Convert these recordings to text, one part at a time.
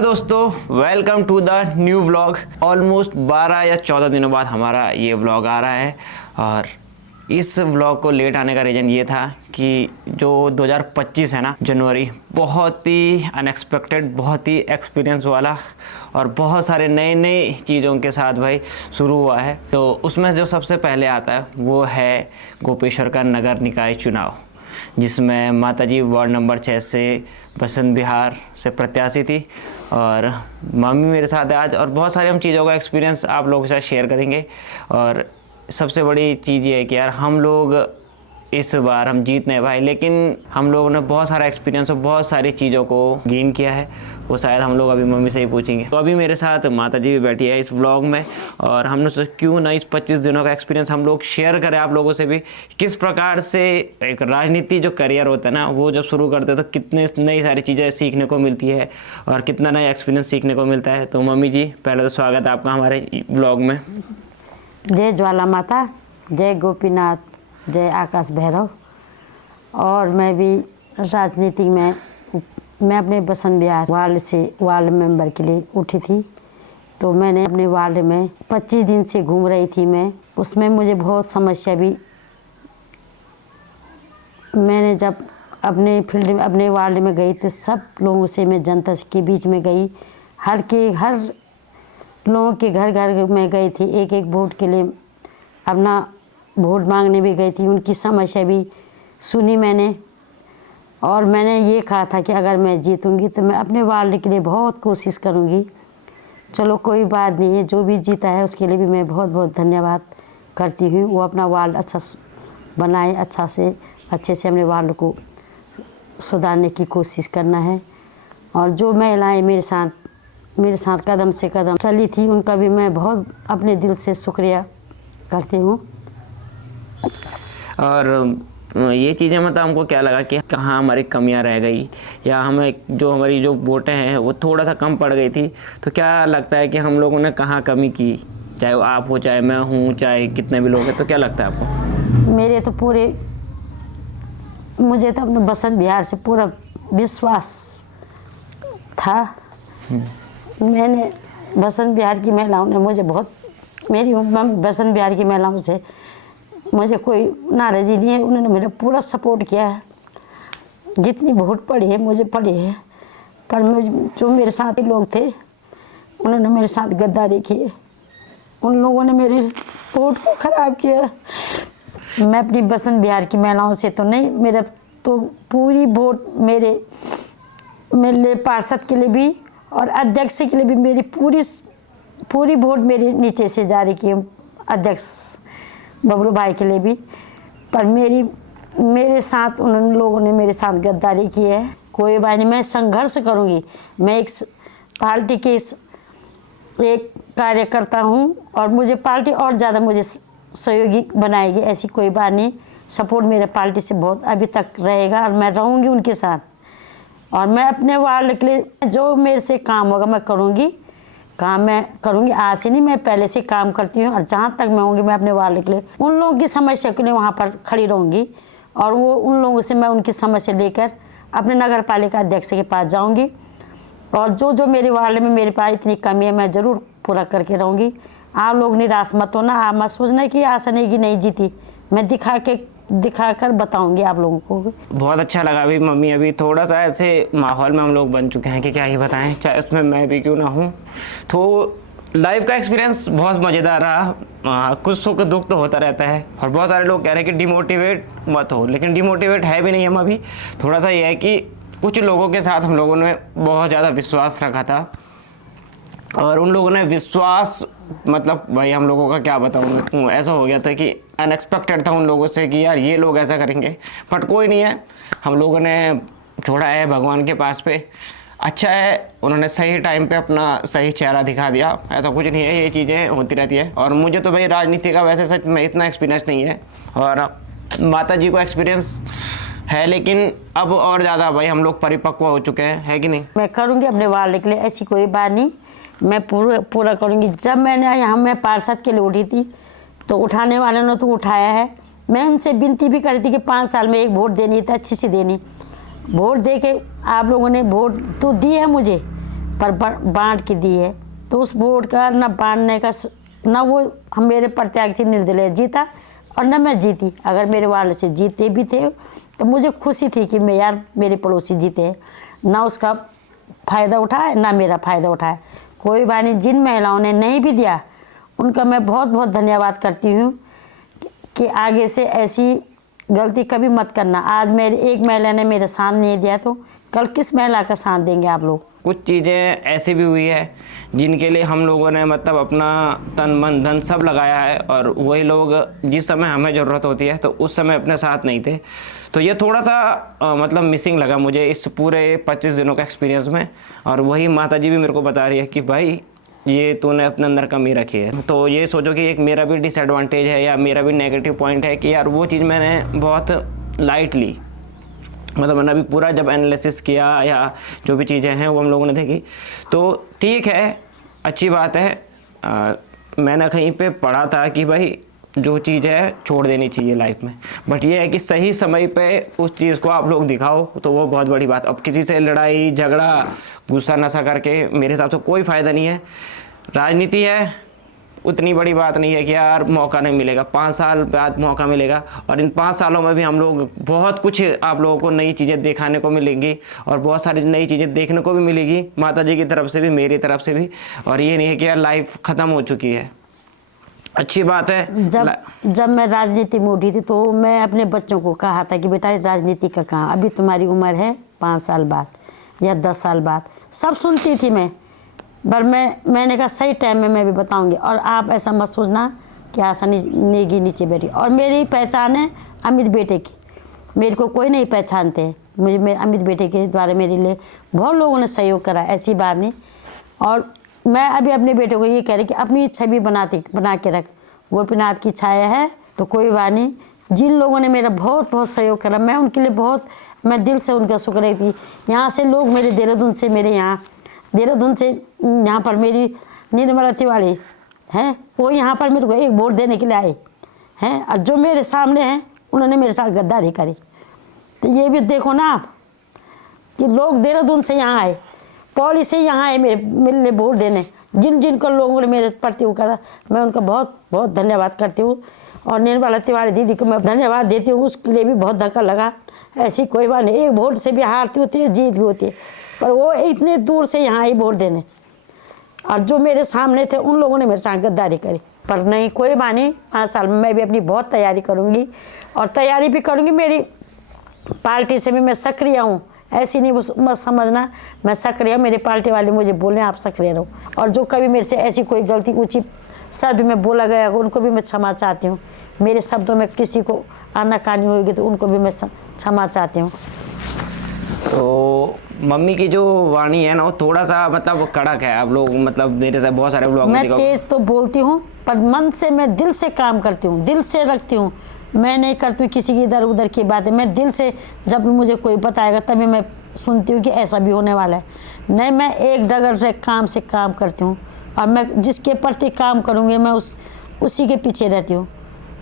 Hello दोस्तों, welcome to the new vlog. Almost 12 या 14 दिनों बाद हमारा ये व्लॉग आ रहा है और इस व्लॉग को लेट आने का रीज़न ये था कि जो 2025 है ना, जनवरी, बहुत ही अनएक्सपेक्टेड, बहुत ही एक्सपीरियंस वाला और बहुत सारे नए नए चीज़ों के साथ भाई शुरू हुआ है। तो उसमें जो सबसे पहले आता है वो है गोपेश्वर का नगर निकाय चुनाव, जिसमें माताजी वार्ड नंबर 6 से बसंत विहार से प्रत्याशी थी और मम्मी मेरे साथ है आज। और बहुत सारे हम चीज़ों का एक्सपीरियंस आप लोगों के साथ शेयर करेंगे। और सबसे बड़ी चीज़ ये है कि यार हम लोग इस बार हम जीत नहीं भाई, लेकिन हम लोगों ने बहुत सारा एक्सपीरियंस और बहुत सारी चीज़ों को गेन किया है। वो शायद हम लोग अभी मम्मी से ही पूछेंगे। तो अभी मेरे साथ माताजी भी बैठी है इस व्लॉग में और हमने सोचा क्यों ना इस 25 दिनों का एक्सपीरियंस हम लोग शेयर करें आप लोगों से भी, किस प्रकार से एक राजनीति जो करियर होता है ना, वो जब शुरू करते हैं तो कितने नई सारी चीज़ें सीखने को मिलती है और कितना नया एक्सपीरियंस सीखने को मिलता है। तो मम्मी जी, पहले तो स्वागत है आपका हमारे व्लॉग में। जय ज्वाला माता, जय गोपीनाथ, जय आकाश भैरव। और मैं भी राजनीति में मैं अपने बसंत विहार वार्ड से वार्ड मेंबर के लिए उठी थी। तो मैंने अपने वार्ड में 25 दिन से घूम रही थी। मैं उसमें मुझे बहुत समस्या भी, मैंने जब अपने फील्ड में अपने वार्ड में गई तो सब लोगों से मैं जनता के बीच में गई, हर लोगों के घर घर में गई थी, एक एक वोट के लिए अपना वोट मांगने भी गई थी। उनकी समस्या भी सुनी मैंने और मैंने ये कहा था कि अगर मैं जीतूंगी तो मैं अपने वार्ड के लिए बहुत कोशिश करूंगी। चलो कोई बात नहीं है, जो भी जीता है उसके लिए भी मैं बहुत बहुत धन्यवाद करती हूँ। वो अपना वार्ड अच्छा बनाए, अच्छे से अपने वार्ड को सुधारने की कोशिश करना है। और जो महिलाएं मेरे साथ कदम से कदम चली थी, उनका भी मैं बहुत अपने दिल से शुक्रिया करती हूँ। और ये चीज़ें मतलब हमको क्या लगा कि कहाँ हमारी कमियां रह गई या हमें जो हमारी जो वोटें हैं वो थोड़ा सा कम पड़ गई थी। तो क्या लगता है कि हम लोगों ने कहाँ कमी की, चाहे वो आप हो, चाहे मैं हूँ, चाहे कितने भी लोग हैं, तो क्या लगता है आपको? मुझे तो अपने बसंत विहार से पूरा विश्वास था। मैंने बसंत विहार की महिलाओं ने मुझे बसंत विहार की महिलाओं से मुझे कोई नाराज़ी नहीं है। उन्होंने मेरा पूरा सपोर्ट किया है, जितनी वोट पड़ी है मुझे पड़ी है। पर जो मेरे साथ के लोग थे उन्होंने मेरे साथ गद्दारी की है, उन लोगों ने मेरे वोट को ख़राब किया। मैं अपनी बसंत विहार की महिलाओं से तो नहीं, मेरा तो पूरी वोट मेरे पार्षद के लिए भी और अध्यक्ष के लिए भी मेरी पूरी वोट मेरे नीचे से जारी की, अध्यक्ष बबलू भाई के लिए भी। पर मेरे साथ उन लोगों ने मेरे साथ गद्दारी की है। कोई बात नहीं, मैं संघर्ष करूंगी। मैं एक पार्टी के एक कार्यकर्ता हूं और मुझे पार्टी और ज़्यादा मुझे सहयोगी बनाएगी, ऐसी कोई बात नहीं। सपोर्ट मेरे पार्टी से बहुत अभी तक रहेगा और मैं रहूंगी उनके साथ। और मैं अपने वार्ड के लिए जो मेरे से काम होगा मैं करूंगी। आज से नहीं, मैं पहले से काम करती हूँ और जहाँ तक मैं होंगी मैं अपने वार्ड के लिए उन लोगों की समस्या के लिए वहाँ पर खड़ी रहूँगी। और वो उन लोगों से मैं उनकी समस्या लेकर अपने नगर पालिका अध्यक्ष के पास जाऊँगी और जो मेरे वार्ड में मेरे पास इतनी कमी है मैं ज़रूर पूरा करके रहूँगी। आप लोग निराश मत होना, आप मत सोचना कि आशा नहीं कि नहीं जीती, मैं दिखाकर बताऊंगी आप लोगों को। बहुत अच्छा लगा अभी मम्मी, अभी थोड़ा सा ऐसे माहौल में हम लोग बन चुके हैं कि क्या ही बताएं, चाहे उसमें मैं भी क्यों ना हूँ। तो लाइफ का एक्सपीरियंस बहुत मज़ेदार रहा। कुछ सुख दुख तो होता रहता है और बहुत सारे लोग कह रहे हैं कि डिमोटिवेट मत हो, लेकिन डिमोटिवेट है भी नहीं हम अभी। थोड़ा सा ये है कि कुछ लोगों के साथ हम लोगों ने बहुत ज़्यादा विश्वास रखा था और उन लोगों ने विश्वास, मतलब भाई हम लोगों का क्या बताऊँ, ऐसा हो गया था कि अनएक्सपेक्टेड था उन लोगों से कि यार ये लोग ऐसा करेंगे। बट कोई नहीं है, हम लोगों ने छोड़ा है भगवान के पास पे। अच्छा है, उन्होंने सही टाइम पे अपना सही चेहरा दिखा दिया। ऐसा कुछ नहीं है, ये चीज़ें होती रहती है। और मुझे तो भाई राजनीति का वैसे सच में इतना एक्सपीरियंस नहीं है और माता जी को एक्सपीरियंस है, लेकिन अब और ज़्यादा भाई हम लोग परिपक्व हो चुके हैं, है कि नहीं? मैं करूँगी अपने वार्ड के लिए, ऐसी कोई बात नहीं, मैं पूरा करूँगी। जब मैं पार्षद के लिए उठी थी तो उठाने वालों ने तो उठाया है। मैं उनसे विनती भी करी थी कि 5 साल में एक वोट देनी थी, अच्छी सी देनी। वोट दे के आप लोगों ने वोट तो दी है मुझे, पर बांट के दी है। तो उस वोट का न बांटने का न वो हम मेरे प्रत्याशी निर्दलीय जीता और न मैं जीती। अगर मेरे वाले से जीते भी थे तो मुझे खुशी थी कि मैं यार मेरे पड़ोसी जीते हैं, ना उसका फ़ायदा उठाए ना मेरा फ़ायदा उठाए। कोई बात नहीं, जिन महिलाओं ने नहीं भी दिया उनका मैं बहुत बहुत धन्यवाद करती हूँ कि आगे से ऐसी गलती कभी मत करना। आज मेरी एक महिला ने मेरा साथ नहीं दिया तो कल किस महिला का साथ देंगे आप लोग। कुछ चीज़ें ऐसी भी हुई है जिनके लिए हम लोगों ने मतलब अपना तन मन धन सब लगाया है, और वही लोग जिस समय हमें ज़रूरत होती है तो उस समय अपने साथ नहीं थे। तो ये थोड़ा सा मतलब मिसिंग लगा मुझे इस पूरे 25 दिनों का एक्सपीरियंस में। और वही माताजी भी मेरे को बता रही है कि भाई ये तूने अपने अंदर कमी रखी है। तो ये सोचो कि एक मेरा भी डिसएडवांटेज है या मेरा भी नेगेटिव पॉइंट है कि यार वो चीज़ मैंने बहुत लाइटली, मतलब मैंने अभी पूरा जब एनालिसिस किया या जो भी चीज़ें हैं वो हम लोगों ने देखी। तो ठीक है, अच्छी बात है। मैंने कहीं पे पढ़ा था कि भाई जो चीज़ है छोड़ देनी चाहिए लाइफ में, बट ये है कि सही समय पे उस चीज़ को आप लोग दिखाओ तो वो बहुत बड़ी बात। अब किसी से लड़ाई झगड़ा गुस्सा नशा करके मेरे हिसाब से कोई फ़ायदा नहीं है। राजनीति है, उतनी बड़ी बात नहीं है कि यार मौका नहीं मिलेगा, 5 साल बाद मौका मिलेगा, और इन 5 सालों में भी हम लोग बहुत कुछ आप लोगों को नई चीज़ें दिखाने को मिलेंगी और बहुत सारी नई चीज़ें देखने को भी मिलेगी, माता जी की तरफ से भी मेरी तरफ से भी। और ये नहीं है कि यार लाइफ ख़त्म हो चुकी है, अच्छी बात है। जब मैं राजनीति में उठी थी तो मैं अपने बच्चों को कहा था कि बेटा राजनीति का काम, अभी तुम्हारी उम्र है 5 साल बाद या 10 साल बाद। सब सुनती थी मैं, पर मैंने कहा सही टाइम में मैं भी बताऊंगी। और आप ऐसा मत सोचना कि आसानी नेगी नीचे बैठी। और मेरी पहचान है अमित बेटे की, मेरे को कोई नहीं पहचानते, मुझे मेरे अमित बेटे के द्वारा मेरे लिए बहुत लोगों ने सहयोग करा, ऐसी बात नहीं। और मैं अभी अपने बेटे को ये कह रही कि अपनी छवि बना के रख, गोपीनाथ की छाया है तो कोई बात नहीं। जिन लोगों ने मेरा बहुत बहुत सहयोग करा मैं उनके लिए मैं दिल से उनका शुक्र है कि यहाँ से लोग मेरे देहरादून से यहाँ पर मेरी निर्मला तिवारी हैं, वो यहाँ पर मेरे को एक वोट देने के लिए आए हैं, और जो मेरे सामने हैं उन्होंने मेरे साथ गद्दारी करी। तो ये भी देखो ना आप कि लोग देहरादून से यहाँ आए, पौड़ी से यहाँ आए मेरे लिए वोट देने। जिन को लोगों ने मेरे प्रति वो करा मैं उनका बहुत बहुत धन्यवाद करती हूँ। और निर्मला तिवारी दीदी को मैं धन्यवाद देती हूँ, उसके लिए भी बहुत धक्का लगा। ऐसी कोई बात नहीं, एक वोट से भी हारती होती है जीत भी होती है, पर वो इतने दूर से यहाँ आई वोट देने, और जो मेरे सामने थे उन लोगों ने मेरे साथ गद्दारी करी। पर नहीं, कोई बात नहीं, 5 साल में मैं भी अपनी बहुत तैयारी करूँगी और तैयारी भी करूँगी। मेरी पार्टी से भी मैं सक्रिय हूँ, ऐसी नहीं मत समझना मैं सक्रिय। मेरे पार्टी वाले मुझे बोले आप सक्रिय रहो, और जो कभी मेरे से ऐसी कोई गलती उचित शब्द में बोला गया उनको भी मैं क्षमा चाहती हूँ। मेरे शब्दों में किसी को आनाकानी होगी तो उनको भी मैं क्षमा चाहती हूँ। तो मम्मी की जो वाणी है ना वो थोड़ा सा मतलब कड़क है। आप लोग मतलब मेरे से बहुत सारे ब्लॉग में मैं तेज तो बोलती हूँ पर मन से मैं दिल से काम करती हूँ, दिल से रखती हूँ। मैं नहीं करती हूँ किसी की इधर उधर की बातें, मैं दिल से जब मुझे कोई बताएगा तभी मैं सुनती हूँ कि ऐसा भी होने वाला है। नहीं, मैं एक डगर से काम करती हूँ, और मैं जिसके प्रति काम करूँगी मैं उसी के पीछे रहती हूँ।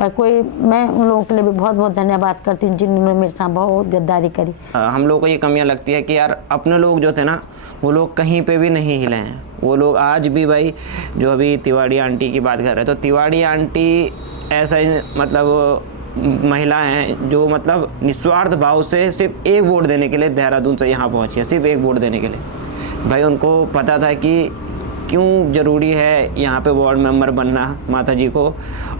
पर मैं उन लोगों के लिए भी बहुत बहुत धन्यवाद करती हूँ जिन्होंने मेरे साथ बहुत गद्दारी करी। हम लोग को ये कमियां लगती है कि यार अपने लोग जो थे ना वो लोग कहीं पे भी नहीं हिले हैं। वो लोग आज भी भाई, जो अभी तिवारी आंटी की बात कर रहे हैं, तो तिवारी आंटी ऐसा ही मतलब महिला हैं जो मतलब निस्वार्थ भाव से सिर्फ एक वोट देने के लिए देहरादून से यहाँ पहुँची है, सिर्फ एक वोट देने के लिए। भाई उनको पता था कि क्यों ज़रूरी है यहाँ पे वार्ड मेंबर बनना माता जी को।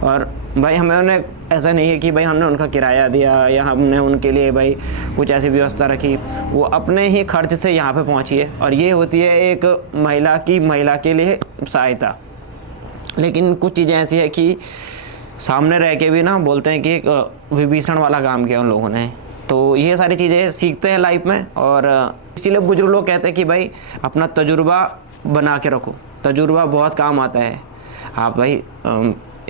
और भाई हमें उन्हें ऐसा नहीं है कि भाई हमने उनका किराया दिया या हमने उनके लिए भाई कुछ ऐसी व्यवस्था रखी, वो अपने ही खर्च से यहाँ पे पहुँची है। और ये होती है एक महिला के लिए सहायता। लेकिन कुछ चीज़ें ऐसी है कि सामने रह के भी ना बोलते हैं कि एक विभीषण वाला काम किया उन लोगों ने। तो ये सारी चीज़ें सीखते हैं लाइफ में, और इसीलिए बुजुर्ग लोग कहते हैं कि भाई अपना तजुर्बा बना के रखो, तजुर्बा बहुत काम आता है। आप भाई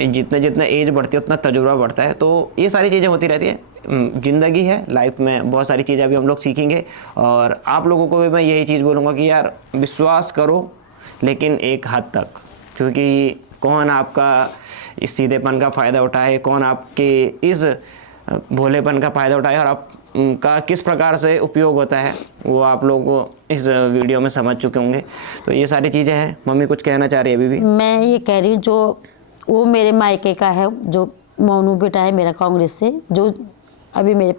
जितने जितने एज बढ़ती है उतना तजुर्बा बढ़ता है। तो ये सारी चीज़ें होती रहती हैं, ज़िंदगी है, लाइफ में बहुत सारी चीज़ें अभी हम लोग सीखेंगे। और आप लोगों को भी मैं यही चीज़ बोलूँगा कि यार विश्वास करो, लेकिन एक हद तक, क्योंकि कौन आपका इस सीधेपन का फ़ायदा उठाए, कौन आपके इस भोलेपन का फ़ायदा उठाए और आप का किस प्रकार से उपयोग होता है वो आप लोग इस वीडियो में समझ चुके होंगे। तो ये सारी चीज़ें हैं। मम्मी कुछ कहना चाह रही है अभी भी? मैं ये कह रही हूँ, जो वो मेरे मायके का है, जो मोनू बेटा है मेरा कांग्रेस से, जो अभी मेरे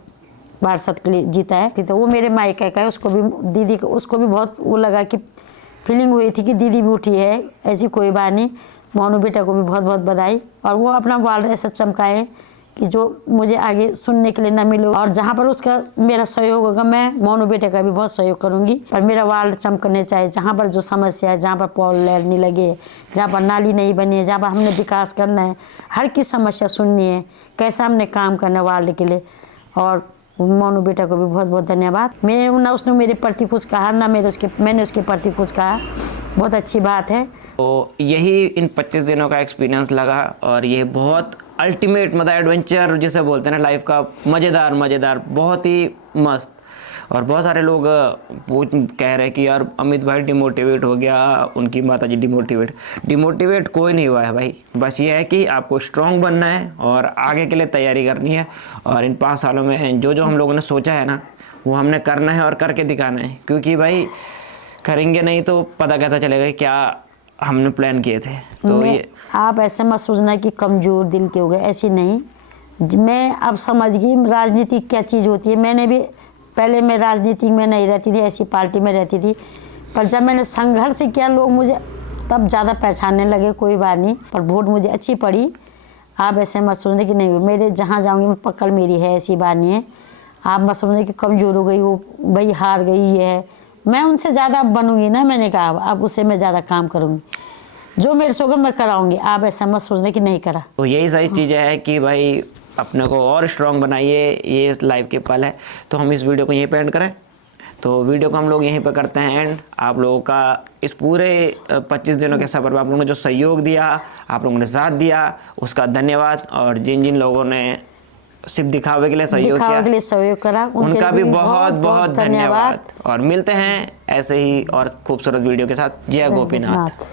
पार्षद के लिए जीता है, तो वो मेरे मायके का है। उसको भी दीदी को, उसको भी बहुत वो लगा कि फीलिंग हुई थी कि दीदी भी उठी है, ऐसी कोई बात नहीं। मोनू बेटा को भी बहुत बहुत बधाई। और वो अपना बाल ऐसा चमकाए कि जो मुझे आगे सुनने के लिए ना मिले। और जहाँ पर उसका मेरा सहयोग होगा, मैं मोनू बेटे का भी बहुत सहयोग करूँगी। पर मेरा वाल चमकने चाहिए। जहाँ पर जो समस्या है, जहाँ पर पॉल नहीं लगे, जहाँ पर नाली नहीं बनी है, जहाँ पर हमने विकास करना है, हर की समस्या सुननी है, कैसा हमने काम करना है वार्ड के लिए। और मोनू बेटा को भी बहुत बहुत धन्यवाद। ना उसने मेरे प्रति कुछ कहा, ना मैंने उसके प्रति कुछ कहा। बहुत अच्छी बात है। तो यही इन 25 दिनों का एक्सपीरियंस लगा। और ये बहुत अल्टीमेट मतलब एडवेंचर जिसे बोलते हैं ना, लाइफ का मज़ेदार बहुत ही मस्त। और बहुत सारे लोग वो कह रहे हैं कि यार अमित भाई डिमोटिवेट हो गया, उनकी माताजी डिमोटिवेट कोई नहीं हुआ है भाई। बस ये है कि आपको स्ट्रांग बनना है और आगे के लिए तैयारी करनी है। और इन 5 सालों में जो हम लोगों ने सोचा है ना, वो हमने करना है और करके दिखाना है। क्योंकि भाई करेंगे नहीं तो पता कैसा चलेगा क्या हमने प्लान किए थे। तो ये आप ऐसे मत सोचना कि कमज़ोर दिल के हो गए, ऐसी नहीं। मैं अब समझ गई राजनीति क्या चीज़ होती है। मैंने भी पहले मैं राजनीति में नहीं रहती थी, ऐसी पार्टी में रहती थी। पर जब मैंने संघर्ष किया, लोग मुझे तब ज़्यादा पहचानने लगे। कोई बात नहीं, पर वोट मुझे अच्छी पड़ी। आप ऐसे मत सोचने कि नहीं, मेरे जहाँ जाऊँगी मैं पकड़ मेरी है, ऐसी बात नहीं है। आप मत समझे कि कमज़ोर हो गई, वो भाई हार गई, ये है। मैं उनसे ज़्यादा बनूंगी ना, मैंने कहा अब उससे मैं ज़्यादा काम करूँगी, जो मेरे से होगा मैं कराऊंगी। आप ऐसा मत सोचने कि नहीं करा। तो यही सारी चीज़ें हैं कि भाई अपने को और स्ट्रांग बनाइए। ये लाइफ के पल है। तो हम इस वीडियो को यहीं पे एंड करें। तो वीडियो को हम लोग यहीं पे करते हैं एंड। आप लोगों का इस पूरे 25 दिनों के सफ़र में आप लोगों ने जो सहयोग दिया, आप लोगों ने साथ दिया, उसका धन्यवाद। और जिन जिन लोगों ने सिर्फ दिखावे के लिए सहयोग करा, उनका भी बहुत बहुत धन्यवाद। और मिलते हैं ऐसे ही और खूबसूरत वीडियो के साथ। जय गोपीनाथ।